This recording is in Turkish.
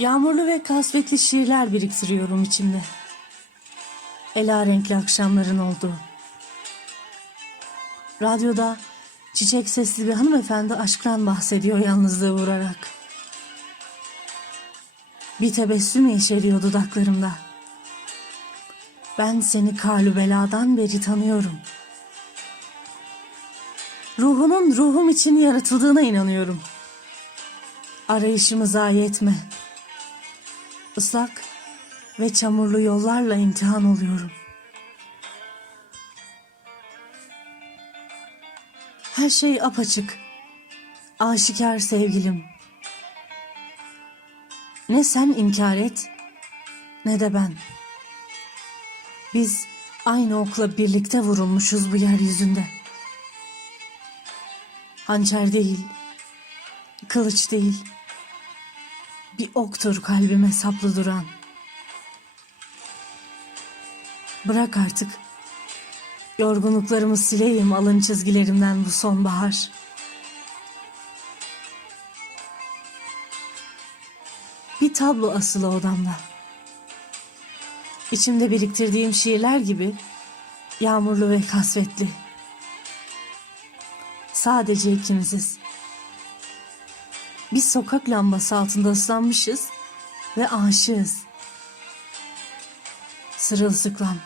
Yağmurlu ve kasvetli şiirler biriktiriyorum içimde. Ela renkli akşamların olduğu. Radyoda çiçek sesli bir hanımefendi aşktan bahsediyor yalnızlığı vurarak. Bir tebessüm yeşeriyor dudaklarımda. Ben seni karlı beladan beri tanıyorum. Ruhunun ruhum için yaratıldığına inanıyorum. Arayışımı zayi etme. Islak ve çamurlu yollarla imtihan oluyorum. Her şey apaçık. Aşikar sevgilim. Ne sen inkar et ne de ben. Biz aynı okla birlikte vurulmuşuz bu yeryüzünde. Hançer değil, kılıç değil. Bir oktur kalbime saplı duran. Bırak artık. Yorgunluklarımı sileyim alın çizgilerimden bu sonbahar. Bir tablo asılı odamda. İçimde biriktirdiğim şiirler gibi yağmurlu ve kasvetli. Sadece ikimiziz. Biz sokak lambası altında ıslanmışız ve aşığız. Sırılsıklam.